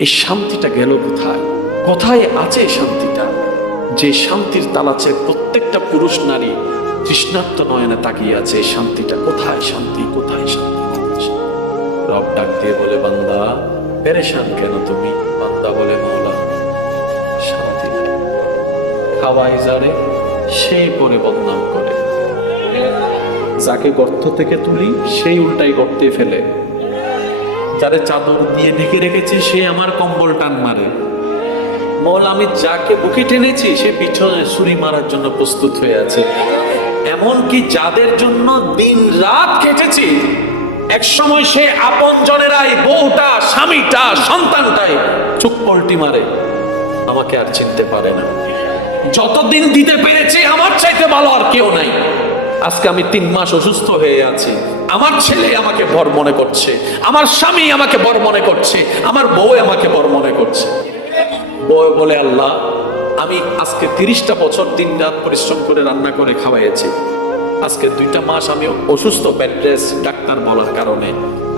এই শান্তিটা গেল কোথায়? কোথায় আছে এই শান্তিটা? যে শান্তির তালাচে প্রত্যেকটা পুরুষ নারী তৃষ্ণার্ত নয়নে তাকিয়ে আছে। এই শান্তিটা কোথায়? শান্তি কোথায়? শান্তি কোথায়? রব ডাক দিয়ে বলে, বান্দা পেরেশান কেন তুমি? বান্দা বলে, মওলা শান্তি নাই। খাওয়াই যারে সেই পরে বদনাম করে, যাকে গর্ত থেকে তুলি সেই উল্টাই গর্তে ফেলে, যারে চাদর দিয়ে ঢেকে রেখেছি সে আমার কম্বল টান মারে। মওলা আমি যাকে বুকে টেনেছি সে পিছনে ছুরি মারার জন্য প্রস্তুত হয়ে আছে। এমনকি যাদের জন্য দিন রাত কেটেছি, এক সময় সে আপন জনেরাই, বউটা, স্বামীটা, সন্তানটাই চোখ পল্টি মারে, আমাকে আর চিনতে পারে না। যতদিন দিতে পেরেছি আমার চাইতে ভালো আর কেউ নাই। আজকে আমি 3 মাস অসুস্থ হয়ে আছি, আমার ছেলে আমাকে বর মনে করছে, আমার স্বামী আমাকে বর মনে করছে, আমার বউ আমাকে বর মনে করছে। বউ বলে, আল্লাহ আমি আজকে 30টা বছর দিন রাত পরিশ্রম করে রান্না করে খাওয়াইছি, আজকে 2টা মাস আমি অসুস্থ, বেড রেস্ট ডাক্তার বলার কারণে।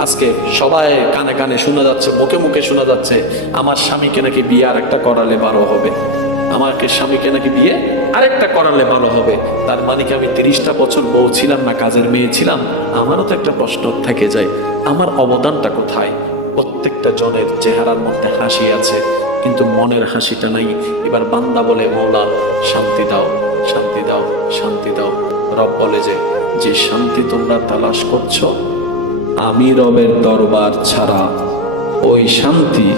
আজকে সবাই কানে কানে শোনা যাচ্ছে, মুখে মুখে শোনা যাচ্ছে আমার স্বামীকে নাকি বিয়ে আরেকটা করালে ভালো হবে, আমাকে স্বামীকে নাকি বিয়ে আরেকটা করালে ভালো হবে। তার মানে কি আমি 30টা বছর বউ ছিলাম না, কাজের মেয়ে ছিলাম? আমারও তো একটা প্রশ্ন থেকে যায়, আমার অবদানটা কোথায়? প্রত্যেকটা জনের চেহারার মধ্যে হাসি আছে, কিন্তু মনের হাসিটা নাই। এবার বান্দা বলে, মওলা শান্তি দাও, শান্তি দাও, শান্তি দাও। রব বলে যে শান্তি তোমরা তালাশ করছো, আমি রবের দরবার ছাড়া ওই শান্তি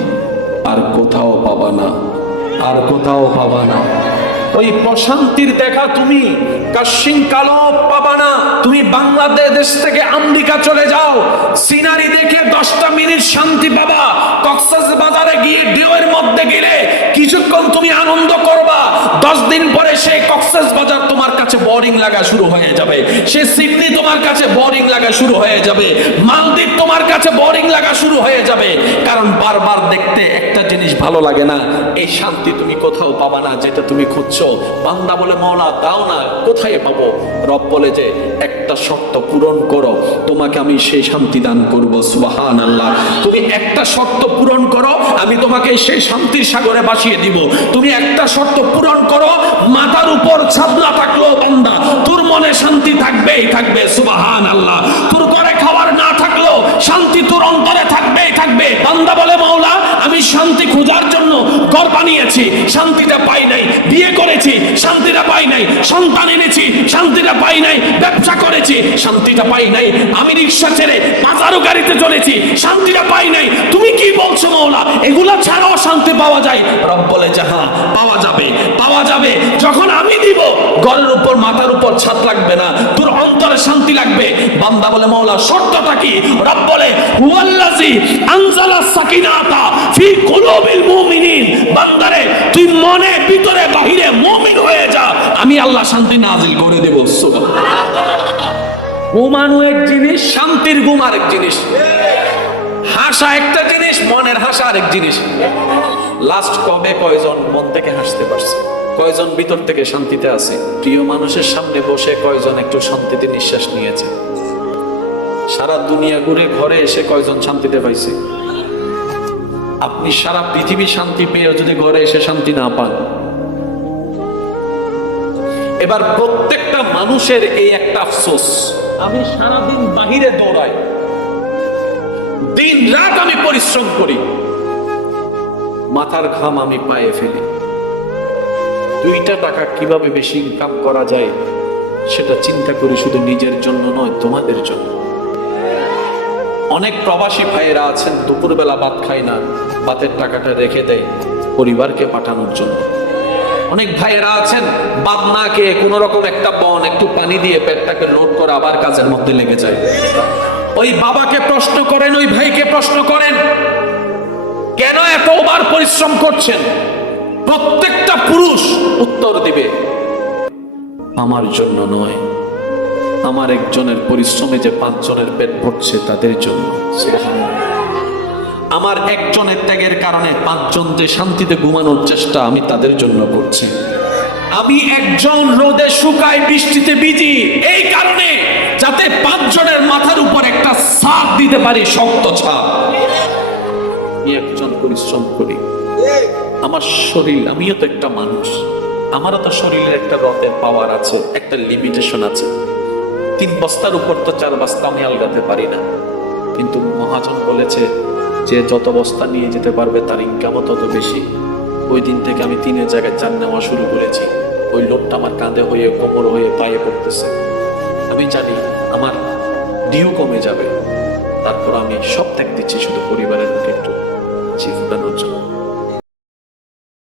আর কোথাও পাবা না, আর কোথাও পাবা না। ওই প্রশান্তির দেখা তুমি কাশিম কালো পাবা না। তুমি বাংলাদেশ থেকে আমেরিকা চলে যাও, সিনারি দেখে 10টা মিনিট শান্তি পাবা। কক্সবাজারে গিয়ে ঢেউয়ের মধ্যে গেলে কিছুক্ষণ তুমি আনন্দ করবা, 10 দিন পরে সেই কক্সবাজার তোমার কাছে বোরিং লাগা শুরু হয়ে যাবে, সে সিডনি তোমার কাছে বোরিং লাগা শুরু হয়ে যাবে, মালদ্বীপ তোমার কাছে বোরিং লাগা শুরু হয়ে যাবে। কারণ বারবার দেখতে একটা জিনিস ভালো লাগে না। এই শান্তি তুমি কোথাও পাবা না যেটা তুমি খুঁজছো। বান্দা বলে, মওলা দাও না, কোথায় পাবো? রব বলে যে একটা শর্ত পূরণ করো, তোমাকে আমি সেই শান্তি দান করব। সুবহানাল্লাহ। তুমি একটা শর্ত পূরণ করো, আমি তোমাকে সেই শান্তির সাগরে ভাসিয়ে দিব। তুমি একটা শর্ত পূরণ করো, মাথার উপর ছাদ না থাকলেও বান্দা তোর মনে শান্তি থাকবেই থাকবে। সুবহানাল্লাহ। তোর ঘরে খাবার না থাকলেও শান্তি তোর অন্তরে থাকবেই থাকবে। বান্দা বলে, মওলা আমি শান্তি খোঁজার জন্য ঘর বানিয়েছি, শান্তিটা পাই নাই, বিয়ে করেছি, শান্তিটা পাই নাই, সন্তান এনেছি, শান্তিটা পাই নাই, ব্যবসা করেছি, শান্তিটা পাই নাই, আমি রিক্সা ছেড়ে বাজারও গাড়িতে চলেছি, শান্তিটা পাই নাই। তুমি কি বলছো মওলা? এগুলা ছাড়াও শান্তি পাওয়া যায়? রব বলে যে হ্যাঁ পাওয়া যাবে, পাওয়া যাবে। যখন আমি দিব, ঘরের উপর মাথার উপর ছাদ লাগবে না, তোর অন্তরে শান্তি লাগবে। বান্দা বলে, মওলা শর্তটা কি? রব বলে, হুয়াল্লাযী আনজালাস সাকিনাতা ফি কুলুবিল মুমিনিন। বান্দারে তুই মনে ভিতরে বাহিরে মুমিন হয়ে যা, আমি আল্লাহ শান্তি নাজিল করে দেব। ঘুমানো এক জিনিস, শান্তির ঘুম আরেক জিনিস, হাসা একটা জিনিস, মনের হাসা আরেক জিনিস। লাস্ট কবে কয়জন মন থেকে হাসতে পারছে? কয়জন ভিতর থেকে শান্তিতে আছে? প্রিয় মানুষের সামনে বসে কয়জন একটু শান্তিতে নিঃশ্বাস নিয়েছে? সারা দুনিয়া ঘুরে ঘরে এসে কয়জন শান্তিতে পাইছে? আপনি সারা পৃথিবী শান্তি পেয়ে যদি ঘরে এসে শান্তি না পান। এবার প্রত্যেকটা মানুষের এই একটা আফসোস, আমি সারাদিন বাহিরে দৌড়াই, দিন রাত আমি পরিশ্রম করি, মাথার ঘাম আমি পায়ে ফেলি, 2টা টাকা কিভাবে বেশি ইনকাম করা যায় সেটা চিন্তা করি, শুধু নিজের জন্য নয়, তোমাদের জন্য। অনেক প্রবাসী ভাইয়েরা আছেন দুপুরবেলা ভাত খায় না, ভাতের টাকাটা রেখে দেয় পরিবারকে পাঠানোর জন্য। অনেক ভাইয়েরা আছেন ভাত না খেয়ে কোন রকম একটা বন একটু পানি দিয়ে পেটটাকে লোড করে আবার কাজের মধ্যে লেগে যায়। ওই বাবাকে প্রশ্ন করেন, ওই ভাইকে প্রশ্ন করেন, কেন এত ওভার পরিশ্রম করছেন? প্রত্যেকটা পুরুষ উত্তর দিবে, আমার জন্য নয়, আমার একজনের পরিশ্রমে যে 5 জনের পেট ভরছে তাদের জন্য। আমার একজনের ত্যাগের কারণে 5 জন যে শান্তিতে ঘুমানোর চেষ্টা আমি তাদের জন্য করছি। আমি একজন রোদে শুকাই, বৃষ্টিতে ভিজি, এই কারণে যাতে 5 জনের মাথার উপর একটা ছাদ দিতে পারি, শক্ত ছাদ। আমি একজন পরিশ্রম করি, আমার শরীর, আমিও তো একটা মানুষ, আমারও তো শরীরের একটা রথের পাওয়ার আছে, একটা লিমিটেশন আছে। 3 বস্তার উপর তো 4 বস্তা আমি আলগাতে পারি না। কিন্তু মহাজন বলেছে যে যত বস্তা নিয়ে যেতে পারবে তার ইনকামও তত বেশি। ওই দিন থেকে আমি 3-এর জায়গায় 4 নেওয়া শুরু করেছি। ওই লোডটা আমার কাঁধে হয়ে, কোমর হয়ে, পায়ে পড়তেছে। আমি জানি আমার ডিউ কমে যাবে, তারপর আমি সব ত্যাগ দিচ্ছি শুধু পরিবারের মুখে একটু হাসি ফোটানোর জন্য।